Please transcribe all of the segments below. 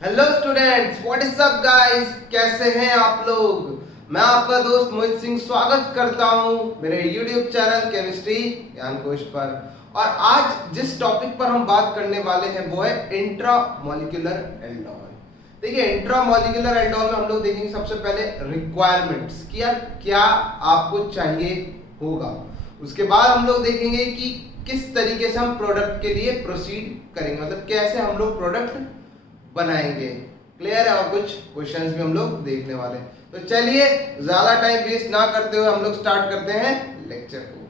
Hello students, what is up guys, कैसे हैं आप लोग। मैं आपका दोस्त मोहित सिंह स्वागत करता हूं मेरे YouTube चैनल केमिस्ट्री ज्ञान कोश पर। और आज जिस टॉपिक पर हम बात करने वाले हैं वो है इंट्रामॉलिक्यूलर एल्डोल। देखिए, इंट्रामॉलिक्यूलर एल्डोल में हम लोग देखेंगे सबसे पहले रिक्वायरमेंट्स कि यार क्या आपको चाहिए होगा। उसके बाद हम लोग देखेंगे कि किस तरीके से हम प्रोडक्ट के लिए प्रोसीड करेंगे, मतलब कैसे हम लोग प्रोडक्ट बनाएंगे। क्लियर है। और कुछ क्वेश्चंस भी हम लोग देखने वाले हैं। तो चलिए ज्यादा टाइम वेस्ट ना करते हुए हम लोग स्टार्ट करते हैं लेक्चर को।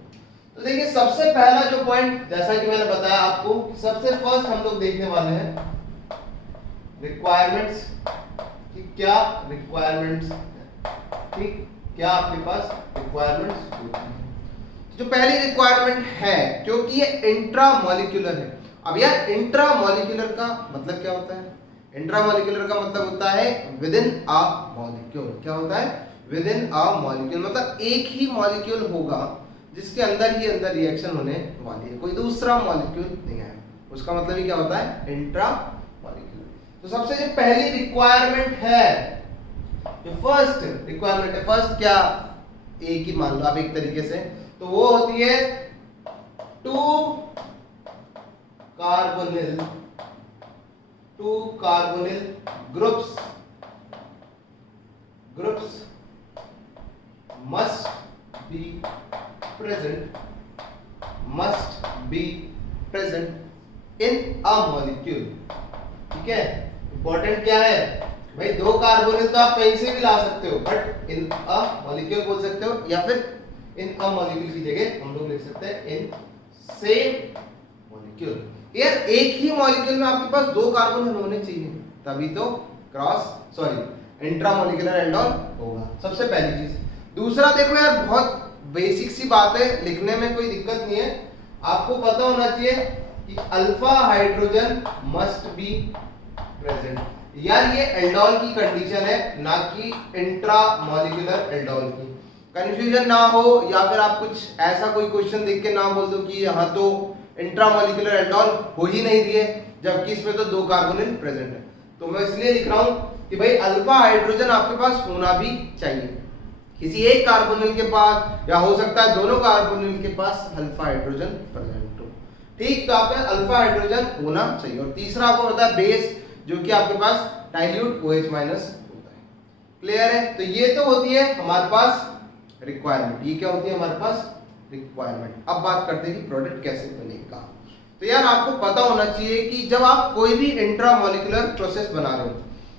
तो देखिए, सबसे पहला जो पॉइंट, जैसा कि मैंने बताया आपको, सबसे फर्स्ट हम लोग देखने वाले हैं रिक्वायरमेंट्स कि क्या रिक्वायरमेंट्स, ठीक, क्या आपके पास रिक्वायरमेंट्स होती है। जो पहली रिक्वायरमेंट है, क्योंकि ये इंट्रामॉलिक्यूलर है। अब यार इंट्रामॉलिक्यूलर का मतलब क्या होता है? इंट्रामॉलिक्यूलर का मतलब होता है विद इन अ मॉलिक्यूल। क्या होता है? विद इन अ मॉलिक्यूल, मतलब एक ही मॉलिक्यूल होगा जिसके अंदर ही अंदर रिएक्शन होने वाली है, कोई दूसरा मॉलिक्यूल नहीं है। उसका मतलब ही क्या होता है? इंट्रामॉलिक्यूलर। तो सबसे जो पहली रिक्वायरमेंट है, जो फर्स्ट रिक्वायरमेंट है, फर्स्ट क्या, एक ही मान लो आप एक तरीके से, तो वो होती है 2 carbonyl groups must be present in a molecule। ठीक है, इंपॉर्टेंट क्या है भाई, 2 कार्बोनिल तो आप कहीं से भी ला सकते हो, बट इन अ मॉलिक्यूल बोल सकते हो, या फिर इन अ मॉलिक्यूल की जगह हम लोग लिख सकते हैं इन सेम मॉलिक्यूल। यार एक ही मॉलिक्यूल में आपके पास 2 कार्बन होने चाहिए, तभी तो इंट्रामॉलिक्यूलर एल्डोल होगा। सबसे पहली चीज। दूसरा देखो यार, बहुत बेसिक सी बात है, लिखने में कोई दिक्कत नहीं है। आपको पता होना चाहिए कि alpha hydrogen must be present. यार ये एल्डोल की कंडीशन है, ना कि इंट्रामॉलिक्यूलर एल्डोल की। कंफ्यूजन ना हो, या फिर आप कुछ ऐसा कोई क्वेश्चन देख के ना बोल दो कि यहाँ तो इंट्रामॉलिक्यूलर एल्डोल हो ही नहीं रही है, जबकि इसमें तो 2 कार्बोनिल प्रेजेंट है। तो मैं इसलिए लिख रहा हूं कि भाई अल्फा हाइड्रोजन आपके पास होना भी चाहिए, किसी एक कार्बोनिल के पास, या हो सकता है दोनों कार्बोनिल के पास अल्फा हाइड्रोजन प्रेजेंट हो। ठीक, तो आपका अल्फा हाइड्रोजन होना चाहिए। और तीसरा आपको होता है बेस, जो कि आपके पास डाइल्यूट OH- होता है। क्लियर है। तो ये तो होती है हमारे पास रिक्वायरमेंट। ये क्या होती है हमारे पास? रिक्वायरमेंट। अब बात करते हैं कि प्रोडक्ट कैसे बनेगा। तो यार आपको पता होना चाहिए कि जब आप कोई भी इंट्रामॉलिक्यूलर प्रोसेस बना रहे हो,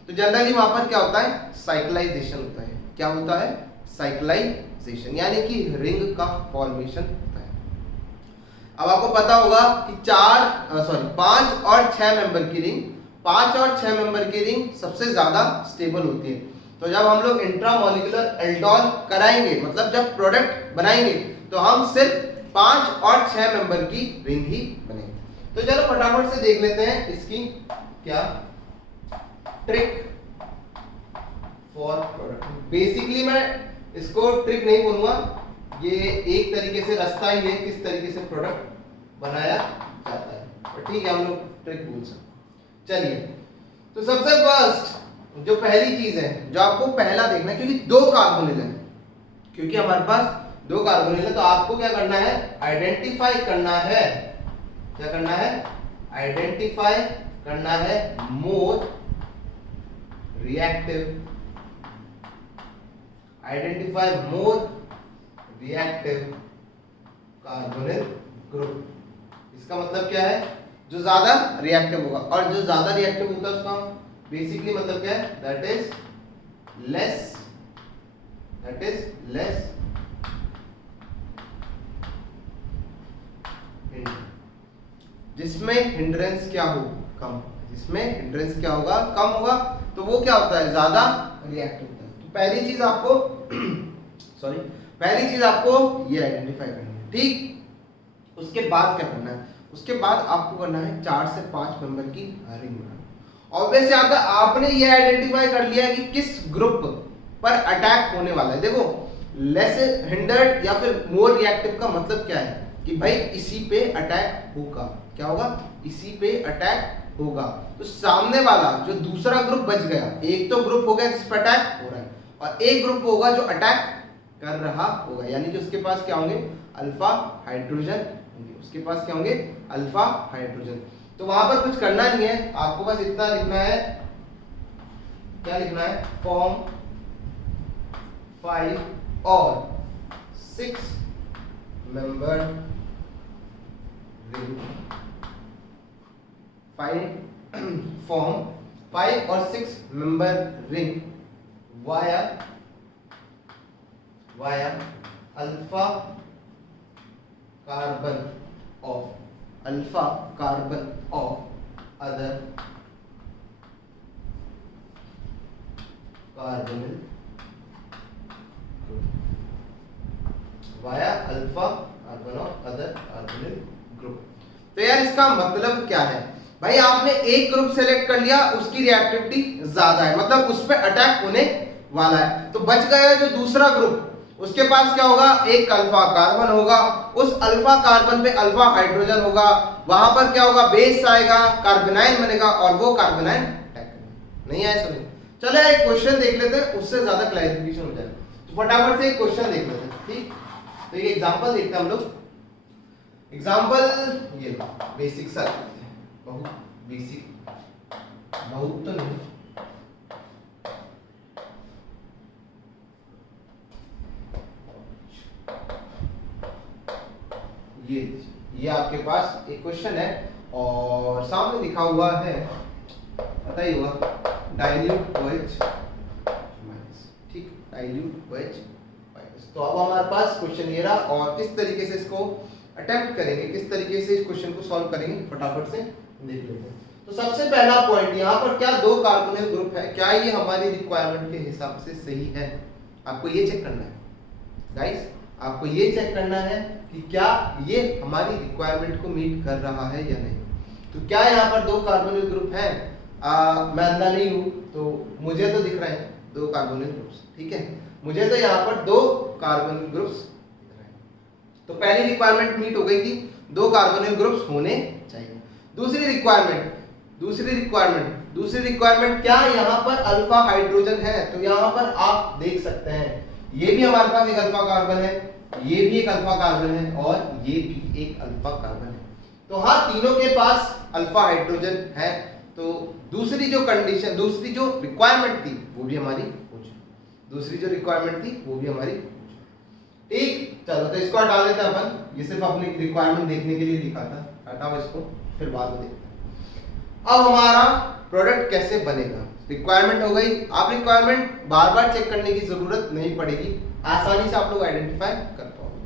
तो जनरली वहां पर क्या होता है? साइक्लाइजेशन होता है। क्या होता है? साइक्लाइजेशन, यानी कि रिंग का फॉर्मेशन होता है। अब आपको पता होगा कि 5 और 6 मेंबर की रिंग, 5 और 6 मेंबर की रिंग सबसे ज्यादा स्टेबल होती है। तो जब हम लोग इंट्रामॉलिक्यूलर एल्डोल कराएंगे, मतलब जब प्रोडक्ट बनाएंगे, तो हम सिर्फ 5 और 6 मेंबर की रिंग ही बनेगी। तो चलो फटाफट से देख लेते हैं इसकी क्या ट्रिक फॉर प्रोडक्ट। बेसिकली मैं इसको ट्रिक नहीं बोलूंगा, ये एक तरीके से रास्ता ही है किस तरीके से प्रोडक्ट बनाया जाता है, तो ठीक है हम लोग ट्रिक बोल सकते। चलिए, तो सबसे फर्स्ट जो पहली चीज है, जो आपको पहला देखना है, क्योंकि 2 कार्बोनिल है, क्योंकि हमारे पास 2 कार्बोनिल है, तो आपको क्या करना है? आइडेंटिफाई करना है। क्या करना है? आइडेंटिफाई करना है more reactive, identify more reactive carbonyl group. इसका मतलब क्या है? जो ज्यादा रिएक्टिव होगा, और जो ज्यादा रिएक्टिव होता है उसका बेसिकली मतलब क्या है? दैट इज लेस जिसमें हिंड्रेंस क्या हो? कम। जिसमें हिंड्रेंस क्या होगा? कम होगा। तो वो क्या होता है? ज्यादा रिएक्टिव होता है। तो पहली चीज आपको पहली चीज आपको ये आइडेंटिफाई करनी है, ठीक। उसके बाद क्या करना है? उसके बाद आपको करना है 4 से 5 मेंबर की रिंग बनाना। ऑब्वियसली आपने ये आइडेंटिफाई कर लिया कि किस ग्रुप पर अटैक होने वाला है। देखो, लेस हिंडर्ड या फिर मोर रिएक्टिव का मतलब क्या है? कि भाई इसी पे अटैक होगा। क्या होगा? इसी पे अटैक होगा। तो सामने वाला जो दूसरा ग्रुप बच गया, एक तो ग्रुप हो गया जिस पर अटैक हो रहा है और एक ग्रुप होगा जो अटैक कर रहा होगा, यानी कि उसके पास क्या होंगे, अल्फा हाइड्रोजन होंगे, उसके पास क्या होंगे, अल्फा हाइड्रोजन। तो वहां पर कुछ करना नहीं है, आपको बस इतना लिखना है, क्या लिखना है, फॉर्म 5 और 6 मेंबर रिंग, फॉर्म 5 और 6 member ring via alpha carbon of other carbonyl group, via alpha carbon of other carbonyl group. तो यार इसका मतलब क्या है भाई, आपने एक ग्रुप सेलेक्ट कर लिया, उसकी रिएक्टिविटी ज्यादा है, मतलब उस पर अटैक होने वाला है, तो बच गया जो दूसरा ग्रुप, उसके पास क्या होगा, एक अल्फा कार्बन होगा, उस अल्फा कार्बन पे अल्फा हाइड्रोजन होगा, वहां पर क्या होगा, बेस आएगा, कार्बोनाइल बनेगा और वो कार्बोनाइल अटैक करेगा। नहीं आया समझ? चलो एक क्वेश्चन देख लेते हैं, उससे ज्यादा क्लैरिफिकेशन हो जाएगा। तो फटाफट से एक क्वेश्चन देख लेते हैं, ठीक। तो ये एग्जांपल देखते हैं हम लोग। एग्जांपल ये बेसिक सा, बहुत बेसिक, बहुत तो नहीं, ये आपके पास एक क्वेश्चन है और सामने लिखा हुआ है, पता ही होगा, डाइल्यूट OH माइनस, ठीक, डाइल्यूट OH माइनस। तो अब हमारे पास क्वेश्चन ये रहा और किस तरीके से इसको अटेम्प्ट करेंगे, किस तरीके से इस क्वेश्चन को सॉल्व करेंगे, फटाफट से देख लेते हैं। तो सबसे पहला पॉइंट, यहाँ पर क्या दो कार्बोनिल ग्रुप है, क्या ये हमारी रिक्वायरमेंट के हिसाब से सही है, आपको ये चेक करना है गाइस, आपको ये चेक करना है कि क्या ये हमारी रिक्वायरमेंट को मीट कर रहा है या नहीं। तो क्या यहाँ पर दो कार्बोनिल ग्रुप हैं, मैं अंधा नहीं हूँ तो मुझे तो दिख रहे हैं दो कार्बोनिल ग्रुप्स, ठीक है, मुझे तो यहाँ पर दो कार्बोनिल ग्रुप्स दिख रहे हैं। तो पहली रिक्वायरमेंट मीट हो गई कि दो कार्बोनिल ग्रुप्स होने चाहिए। दूसरी रिक्वायरमेंट क्या, यहाँ पर अल्फा हाइड्रोजन है, तो यहाँ पर आप देख सकते हैं ये भी हमारे पास एक अल्फा कार्बन है, ये भी एक अल्फा कार्बन है और ये भी एक अल्फा कार्बन है। तो हाँ, तीनों के पास अल्फा हाइड्रोजन है, तो दूसरी जो कंडीशन, दूसरी जो रिक्वायरमेंट थी वो भी हमारी हो चुकी, ठीक। चलो तो इसको हटा देते हैं अपन, ये सिर्फ अपनी रिक्वायरमेंट देखने के लिए लिखा था, हटाओ इसको, फिर बाद में देखते हैं। अब हमारा प्रोडक्ट कैसे बनेगा, रिक्वायरमेंट हो गई, आप रिक्वायरमेंट बार बार चेक करने की जरूरत नहीं पड़ेगी, आसानी से आप लोग आइडेंटिफाई कर पाओगे,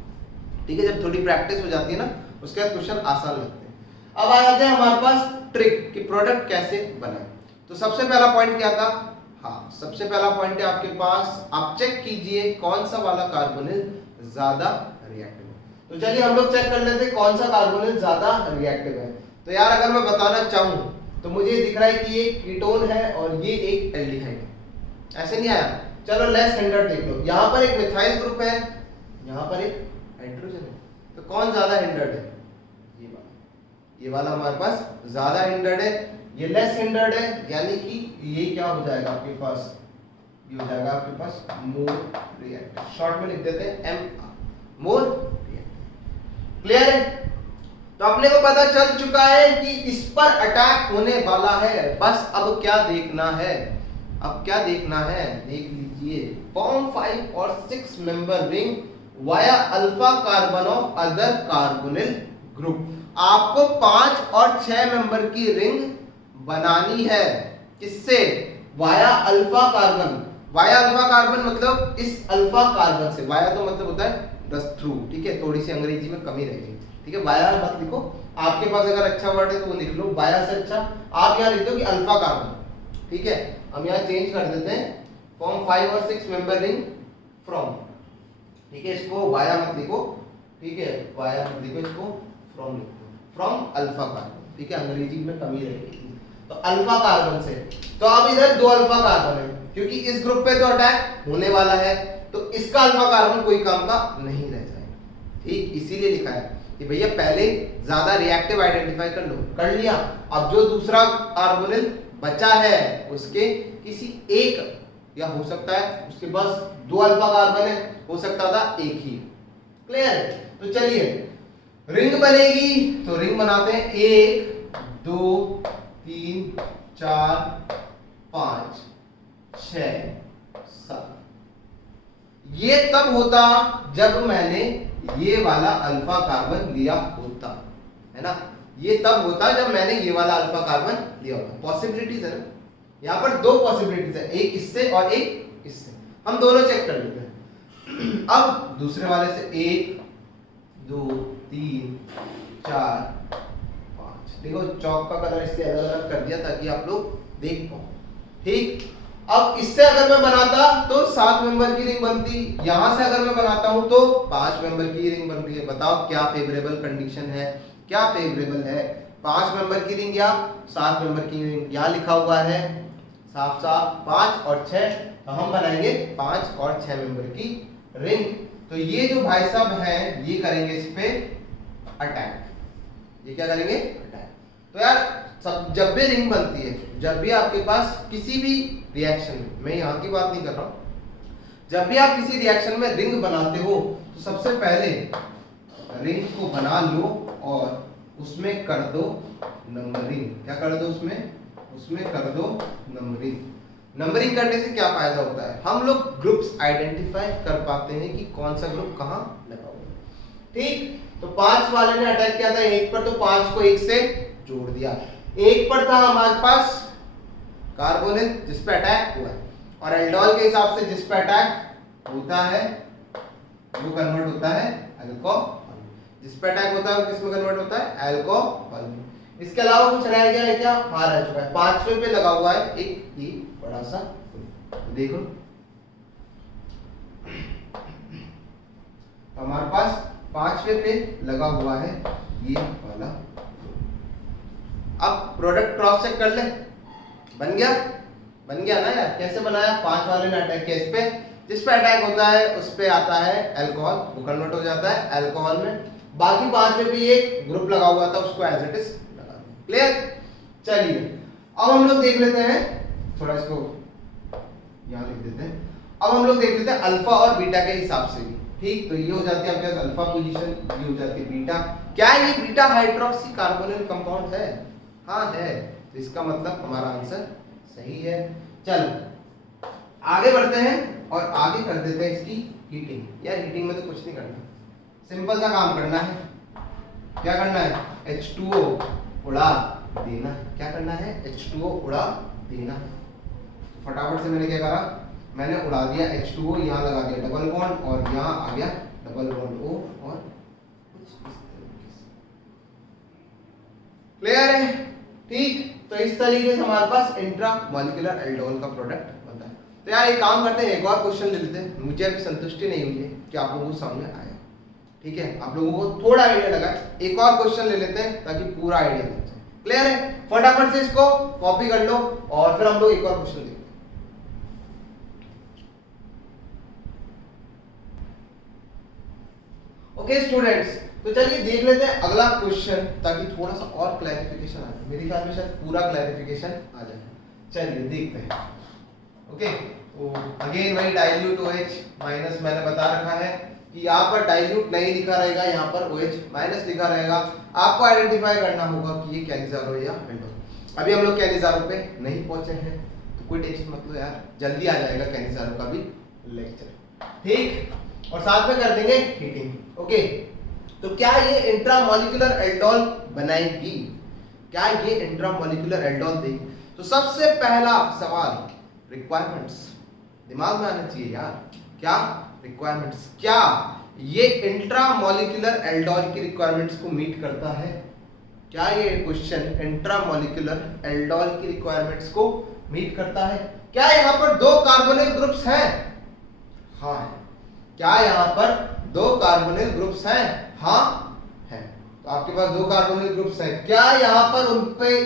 ठीक है। जब थोड़ी प्रैक्टिस हो जाती है ना, उसके बाद क्वेश्चन आसान लगते हैं। अब आ जाते हैं हमारे पास ट्रिक कि प्रोडक्ट कैसे बनाए। तो सबसे पहला पॉइंट क्या था, हाँ सबसे पहला पॉइंट है आपके पास, आप चेक कीजिए कौन सा वाला कार्बोनिल ज्यादा रिएक्टिव है। तो चलिए हम लोग चेक कर लेते हैं कौन सा कार्बोनिल ज्यादा रिएक्टिव है। तो यार अगर मैं बताना चाहूं तो मुझे दिख रहा है कि ये कीटोन है और ये एक एल्डिहाइड है, ऐसे नहीं आया। चलो लेस हिंडर्ड देख लो, यहाँ पर एक मिथाइल ग्रुप है, यहाँ पर एक हाइड्रोजन है, तो कौन ज्यादा हिंडर्ड है, ये वाला हमारे पास ज्यादा हिंडर्ड है, ये लेस हिंडर्ड है, यानी कि ये क्या हो जाएगा आपके पास, ये हो जाएगा आपके पास मोर रिएक्टिव, शॉर्ट में लिख देते हैं MR, मोर रिएक्टिव। क्लियर है? तो अपने को पता चल चुका है कि इस पर अटैक होने वाला है, बस अब क्या देखना है, देख लीजिए, फॉर्म 5 और 6 member ring via alpha carbon of other carbonyl group. आपको 5 और 6 मेंबर की रिंग बनानी है, किससे, via alpha carbon. Via alpha carbon मतलब इस अल्फा कार्बन से, वाया तो मतलब होता है थ्रू, ठीक है, थोड़ी सी अंग्रेजी में कमी रहेगी, ठीक है, वाया मत लिखो, आपके पास अगर अच्छा वर्ड है तो वो लिख लो, वाया से अच्छा आप यहाँ लिख दो कि अल्फा कार्बन, ठीक है। हम यहाँ चेंज कर देते हैं, फॉर्म 5 और 6 मेंबर रिंग फ्रॉम, ठीक है, इसको वाया मत लिखो, ठीक है, वाया मत लिखो, इसको फ्रॉम लिखो, फ्रॉम अल्फा कार्बन, ठीक है, अंग्रेजी में कमी रहेगी, तो अल्फा कार्बन से। तो अब इधर दो अल्फा कार्बन है, क्योंकि इस ग्रुप पे तो अटैक होने वाला है, तो इसका अल्फा कार्बन कोई काम का नहीं रह जाएगा, ठीक, इसीलिए लिखा है। कि भैया पहले ज्यादा रिएक्टिव आइडेंटिफाई कर लिया। अब जो दूसरा कार्बोनिल बचा है उसके किसी एक, या हो सकता है उसके पास 2 अल्फा कार्बन है, हो सकता था एक ही। क्लियर है? तो चलिए रिंग बनेगी तो रिंग बनाते हैं। 1 2 3 4 5 6 7। ये तब होता जब मैंने ये वाला अल्फा कार्बन लिया होता, है ना। ये तब होता जब मैंने ये वाला अल्फा कार्बन लिया होता। पॉसिबिलिटीज है ना, यहाँ पर 2 पॉसिबिलिटीज है, एक इससे और एक इससे। हम दोनों चेक कर लेते हैं। अब दूसरे वाले से 1 2 3 4 5। देखो चौक का कलर इसके अलग अलग कर दिया ताकि आप लोग देख पाओ। ठीक, अब इससे अगर मैं बनाता तो 7 मेंबर की रिंग बनती, यहां से अगर मैं बनाता हूं तो 5 मेंबर की रिंग बन रही है। बताओ क्या फेवरेबल कंडीशन है, क्या फेवरेबल है? 5 मेंबर की रिंग या 7 मेंबर की रिंग? यहां लिखा हुआ है साफ साफ 5 और 6, तो हम बनाएंगे 5 और 6 मेंबर की रिंग। तो ये जो भाई साहब हैं ये करेंगे इस पे अटैक। ये क्या करेंगे? अटैक। तो यार सब जब भी रिंग बनती है, जब भी आपके पास किसी भी रिएक्शन में, मैं यहाँ की बात नहीं कर रहा हूं, जब भी आप किसी रिएक्शन में रिंग बनाते हो तो सबसे पहले रिंग को बना लो और उसमें कर दो नंबरिंग। क्या कर दो? उसमें कर दो नंबरिंग। नंबरिंग करने से क्या फायदा होता है? हम लोग ग्रुप्स आइडेंटिफाई कर पाते हैं कि कौन सा ग्रुप कहाँ लगा हुआ है। ठीक, तो 5 वाले ने अटैक किया था 1 पर, तो 5 को 1 से जोड़ दिया। 1 पर था हमारे पास कार्बोनिल जिस पे अटैक हुआ है, और एल्डोल के हिसाब से जिस पे अटैक होता है वो कन्वर्ट होता है अल्कोहल। जिस पे अटैक होता है किस में कन्वर्ट होता है? अल्कोहल। इसके अलावा कुछ रह गया है क्या? हाँ रह चुका है। 5वें पे लगा हुआ है एक ये बड़ा सा, देखो हमारे पास 5वें पे लगा हुआ है ये वाला। अब प्रोडक्ट क्रॉस चेक कर ले, बन गया ना यार। कैसे बनाया? 5 वाले ने अटैक किया इस पे, जिस पे अटैक होता है उस पे आता है अल्कोहल, वो कन्वर्ट हो जाता है अल्कोहल में। बाकी 5 में भी एक ग्रुप लगा हुआ था उसको एज इट इज लगा दिया। क्लियर? चलिए अब हम लोग देख लेते हैं, थोड़ा इसको यहाँ लिख देते हैं। अब हम लोग देख लेते हैं अल्फा और बीटा के हिसाब से भी। ठीक, तो ये हो जाती है आपके पास अल्फा पोजीशन, ये हो जाती है बीटा। क्या ये बीटा हाइड्रोक्सी कार्बोनिल कंपाउंड है? हाँ है, तो इसका मतलब हमारा आंसर सही है। चलो आगे बढ़ते हैं और आगे कर देते हैं इसकी हीटिंग। यार हीटिंग में तो कुछ नहीं करना, सिंपल सा काम करना है। क्या करना है? H2O उड़ा देना। क्या करना है? H2O उड़ा देना। फटाफट से मैंने क्या करा? मैंने उड़ा दिया H2O, यहाँ लगा दिया डबल बॉन्ड और यहाँ आ गया डबल बॉन्ड O और कुछ इस तरीके से। क्लियर है? ठीक, तो इस तरीके से हमारे पास इंट्रा मॉलिक्यूलर एल्डोल का प्रोडक्ट बनता है। तो यार एक काम करते हैं, एक और क्वेश्चन ले लेते हैं। मुझे अभी संतुष्टि नहीं हुई है कि आप लोगों को सामने आया, ठीक है, आप लोगों को थोड़ा आइडिया लगा है। एक और क्वेश्चन ले लेते हैं ताकि पूरा आइडिया लग जाए। क्लियर है? फटाफट से इसको कॉपी कर लो और फिर हम लोग एक और क्वेश्चन देखते हैं। ओके स्टूडेंट्स, तो चलिए देख लेते हैं अगला क्वेश्चन ताकि थोड़ा सा और क्लैरिफिकेशन आ जाए। मेरे ख्याल में शायद पूरा क्लैरिफिकेशन आ जाए। चलिए देखते हैं। ओके, तो अगेन वही डाइल्यूट OH माइनस मैंने बता रखा है कि यहाँ पर डाइल्यूट नहीं लिखा रहेगा, यहाँ पर OH माइनस लिखा रहेगा। आपको आइडेंटिफाई करना होगा कि ये कैलिज़ारो या एल्डोल। अभी हम लोग कैलिज़ारो पे नहीं पहुंचे हैं तो कोई टेंशन मत लो यार, जल्दी आ जाएगा कैलिज़ारो का भी लेक्चर। ठीक, और साथ में कर देंगे हीटिंग। ओके, तो क्या ये इंट्रामॉलिक्यूलर एल्डोल बनाएगी? क्या ये इंट्रामॉलिक्यूलर एल्डोल देगी? तो सबसे पहला सवाल रिक्वायरमेंट्स दिमाग में आना चाहिए यार। क्या रिक्वायरमेंट्स? क्या ये इंट्रामॉलिक्यूलर एल्डोल की रिक्वायरमेंट्स को मीट करता है? क्या ये क्वेश्चन इंट्रामॉलिक्यूलर एल्डोल की रिक्वायरमेंट्स को मीट करता है? क्या यहाँ पर 2 कार्बोनिल ग्रुप्स हैं? हाँ है। क्या यहाँ पर 2 कार्बोनिल ग्रुप्स हैं? हाँ है। तो आपके पास 2 कार्बोनिल ग्रुप्स हैं। क्या यहाँ पर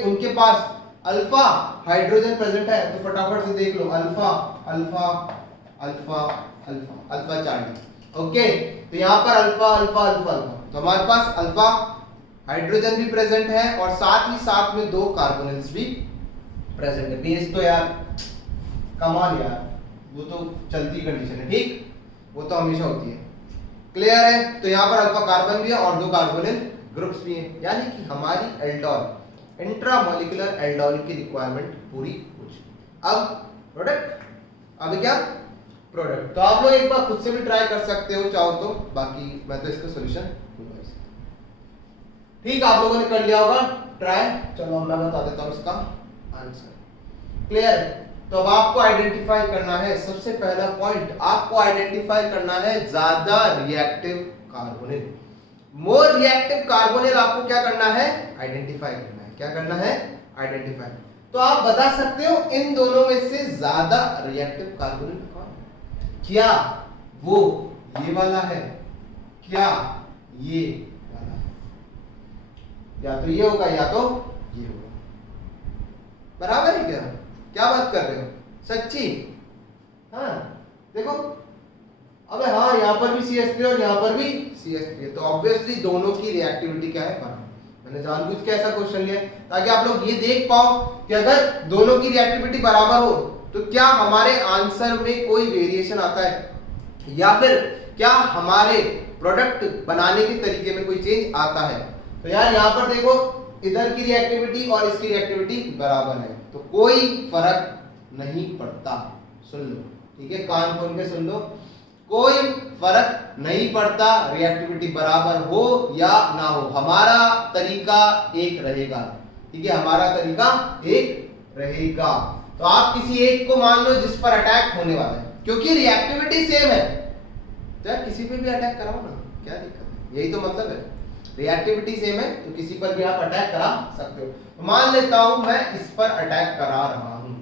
उनके पास अल्फा हाइड्रोजन प्रेजेंट है? तो फटाफट से देख लो, alpha alpha alpha alpha alpha charge. Okay, तो यहाँ पर अल्फा अल्फा अल्फा अल्फा, तो हमारे पास अल्फा हाइड्रोजन भी प्रेजेंट है और साथ ही साथ में 2 कार्बोनिल्स भी प्रेजेंट है। बेस तो यार कमाल यार, वो तो चलती कंडीशन है, ठीक, वो तो हमेशा होती है। क्लियर है? तो यहाँ पर अल्फा कार्बन भी है और 2 कार्बोनिल ग्रुप्स भी हैं, यानी कि हमारी एल्डोल इंट्रामोलिकुलर एल्डोल की रिक्वायरमेंट पूरी हो चुकी। अब प्रोडक्ट, अब क्या प्रोडक्ट, तो आप लोग एक बार खुद से भी ट्राई कर सकते हो चाहो तो, बाकी मैं तो इसका सॉल्यूशन दूंगा। ठीक, आप लोगों ने कर लिया होगा ट्राई, चलो मैं बता देता हूं इसका आंसर। क्लियर? तो अब आपको आइडेंटिफाई करना है, सबसे पहला पॉइंट आपको आइडेंटिफाई करना है ज्यादा reactive carbonyl, more reactive carbonyl आपको क्या करना है, आइडेंटिफाई करना है। क्या करना है? आइडेंटिफाई। तो आप बता सकते हो इन दोनों में से ज्यादा रिएक्टिव कार्बोनिल कौन है? क्या वो ये वाला है, क्या ये वाला है, या तो ये होगा या तो ये होगा। बराबर है क्या? क्या बात कर रहे हो? सच्ची? हाँ देखो, अबे हाँ, यहाँ पर भी CH3 और यहाँ पर भी CH3 है, तो ऑब्वियसली दोनों की रिएक्टिविटी क्या है, बराबर। मैंने जानबूझ के ऐसा क्वेश्चन लिया ताकि आप लोग ये देख पाओ कि अगर दोनों की रिएक्टिविटी बराबर हो तो क्या हमारे आंसर में कोई वेरिएशन आता है या फिर क्या हमारे प्रोडक्ट बनाने के तरीके में कोई चेंज आता है। तो यार यहाँ पर देखो, इधर की रिएक्टिविटी और इसकी रिएक्टिविटी बराबर है, तो कोई फर्क नहीं पड़ता। सुन लो, ठीक है, कान खोल के सुन लो, कोई फर्क नहीं पड़ता रिएक्टिविटी बराबर हो या ना हो, हमारा तरीका एक रहेगा। ठीक है, हमारा तरीका एक रहेगा। तो आप किसी एक को मान लो जिस पर अटैक होने वाला है, क्योंकि रिएक्टिविटी सेम है, तो यार किसी पे भी अटैक कराओ ना, क्या दिक्कत है, यही तो मतलब है। रिएक्टिविटी सेम है तो किसी पर भी आप अटैक करा सकते हो। तो मान लेता हूं मैं इस पर अटैक करा रहा हूं,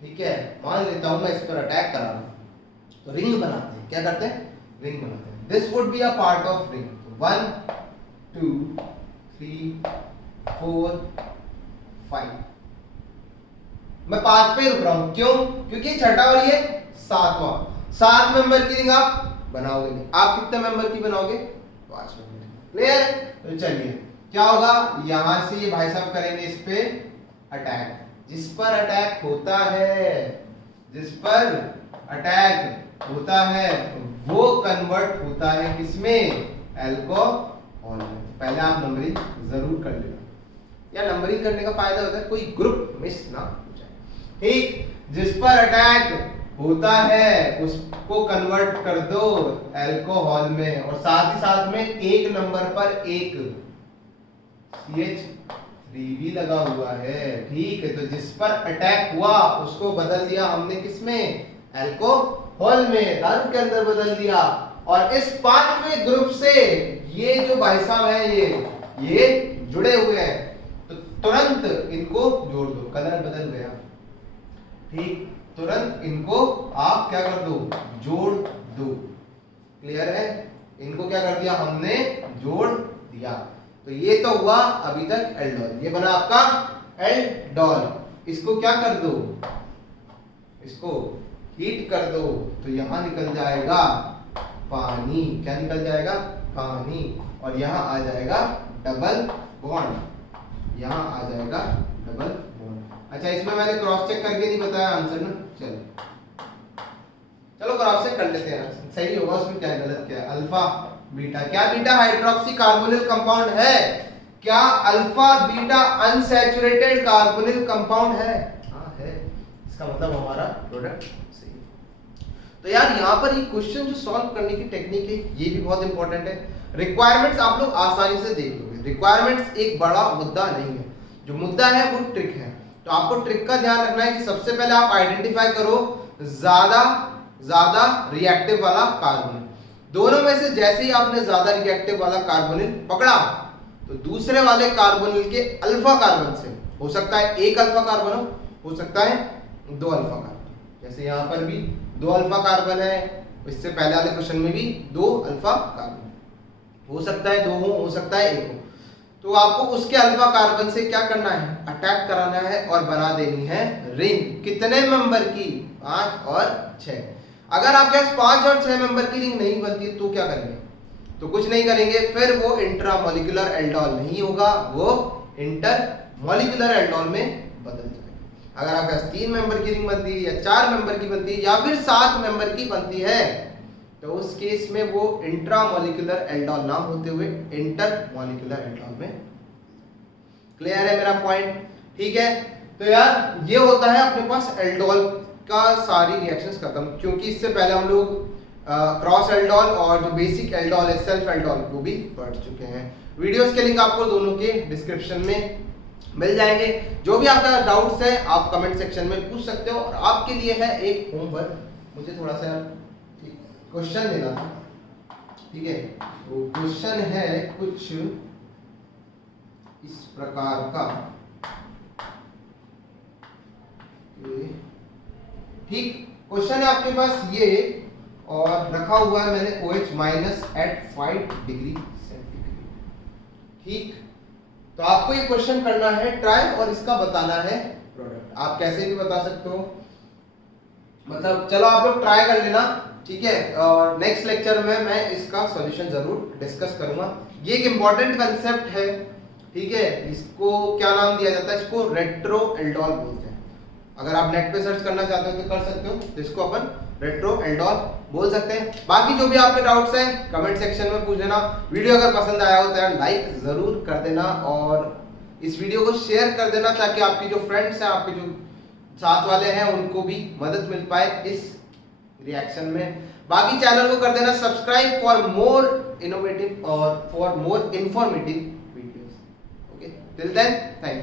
ठीक है, मान लेता हूं मैं इस पर अटैक करा रहा हूं, तो रिंग बनाते हैं। क्या करते हैं? रिंग बनाते हैं। This would be a part of ring. 1 2 3 4 5, मैं 5 पे रुक रहा हूं, क्यों? क्योंकि छठा और ये 7वां, 7 मेंबर की रिंग आप बनाओगे नहीं। आप कितने मेंबर की बनाओगे? 5 मेंबर। क्लियर? तो चलिए क्या होगा, यहां से ये भाई साहब करेंगे इस पे अटैक। जिस पर अटैक होता है, जिस पर अटैक होता है वो कन्वर्ट होता है किसमें? अल्कोहल में। पहले आप नंबरिंग जरूर कर लेना, या नंबरिंग करने का फायदा होता है कोई ग्रुप मिस ना हो जाए। ठीक, जिस पर अटैक होता है उसको कन्वर्ट कर दो अल्कोहल में, और साथ ही साथ में एक नंबर पर एक CH3 भी लगा हुआ है। ठीक है, तो जिस पर अटैक हुआ उसको बदल दिया हमने किसमें? अल्कोहल में, दारू के अंदर बदल दिया। और इस 5वें ग्रुप से ये जो भाई साहब है ये जुड़े हुए हैं, तो तुरंत इनको जोड़ दो, कलर बदल गया। ठीक, तुरंत इनको आप क्या कर दो? जोड़ दो। क्लियर है? इनको क्या कर दिया हमने? जोड़ दिया। तो ये तो हुआ अभी तक एल्डोल, ये बना आपका एल्डोल। इसको क्या कर दो? इसको हीट कर दो, तो यहां निकल जाएगा पानी। क्या निकल जाएगा? पानी। और यहां आ जाएगा डबल बॉन्ड, यहां आ जाएगा डबल बॉन्ड। अच्छा, इसमें मैंने क्रॉस चेक करके नहीं बताया आंसर ना, चलो क्रॉस चेक कर लेते हैं, सही होगा, उसमें क्या गलत क्या है? अल्फा बीटा, क्या बीटा हाइड्रोक्सी कार्बोनिल कंपाउंड है? क्या alpha beta unsaturated carbonyl compound है? हाँ है, इसका मतलब हमारा प्रोडक्ट सही है। तो यार यहाँ पर ये क्वेश्चन जो सॉल्व करने की टेक्निक है ये भी बहुत इंपॉर्टेंट है। रिक्वायरमेंट्स आप लोग आसानी से देख लोगे, रिक्वायरमेंट्स एक बड़ा मुद्दा नहीं है, जो मुद्दा है वो ट्रिक है। तो आपको ट्रिक का ध्यान रखना है कि सबसे पहले आप आइडेंटिफाई करो ज्यादा रिएक्टिव वाला कार्बोनिल। दोनों में से जैसे ही आपने ज्यादा रिएक्टिव वाला कार्बोनिल पकड़ा तो दूसरे वाले कार्बोनिल के अल्फा कार्बन से, हो सकता है एक अल्फा कार्बन हो सकता है 2 अल्फा कार्बन, जैसे यहाँ पर भी 2 अल्फा कार्बन है, इससे पहले वाले क्वेश्चन में भी 2 अल्फा कार्बन, हो सकता है 2 हो सकता है 1 हो। तो आपको उसके अल्फा कार्बन से क्या करना है? अटैक कराना है और बना देनी है रिंग। कितने मेंबर की? 5 और 6। अगर आपके पास 5 और 6 मेंबर की रिंग नहीं बनती तो क्या करेंगे? तो कुछ नहीं करेंगे, फिर वो इंट्रामोलिकुलर एल्डोल नहीं होगा, वो इंटरमोलिकुलर एल्डोल में बदल जाएगा। अगर आपके पास 3 मेंबर की रिंग बनती है या 4 मेंबर की बनती है या फिर 7 मेंबर की बनती है तो उस केस में वो इंट्रामोलिकुलर एल्डोल नाम होते हुए इंटरमोलिकुलर एल्डोल में। क्लियर है मेरा पॉइंट? ठीक है, तो यार ये होता है अपने पास एल्डोल का सारी रिएक्शंस खत्म, क्योंकि इससे पहले हम लोग क्रॉस एल्डोल और जो बेसिक एल्डोल है सेल्फ एल्डोल को भी पढ़ चुके हैं। वीडियोस के लिंक आपको दोनों के डिस्क्रिप्शन में मिल जाएंगे। जो भी आपका डाउट्स है आप कमेंट सेक्शन में पूछ सकते हो। और आपके लिए है एक होमवर्क, मुझे थोड़ा सा क्वेश्चन देना था, ठीक है? तो क्वेश्चन है कुछ इस प्रकार का, ठीक? क्वेश्चन है आपके पास ये और रखा हुआ है मैंने OH minus eight 5 degree centigrade, ठीक? तो आपको ये क्वेश्चन करना है ट्राई और इसका बताना है प्रोडक्ट। आप कैसे भी बता सकते हो, मतलब चलो आप लोग ट्राई कर लेना, ठीक है? और नेक्स्ट लेक्चर में मैं इसका सॉल्यूशन जरूर डिस्कस करूंगा। ये एक इंपॉर्टेंट कंसेप्ट है, ठीक है? इसको क्या नाम दिया जाता है? इसको रेट्रो एल्डोल बोलते हैं। अगर आप नेट पे सर्च करना चाहते हो तो कर सकते हो, तो इसको अपन रेट्रो एल्डोल बोल सकते हैं। बाकी जो भी आपके डाउट्स हैं कमेंट सेक्शन में पूछ लेना। वीडियो अगर पसंद आया हो तो यार लाइक जरूर कर देना और इस वीडियो को शेयर कर देना, ताकि आपके जो फ्रेंड्स हैं, आपके जो साथ वाले हैं, उनको भी मदद मिल पाए इस रिएक्शन में। बाकी चैनल को कर देना सब्सक्राइब फॉर मोर इनोवेटिव और for more informative videos. Okay, till then thank you.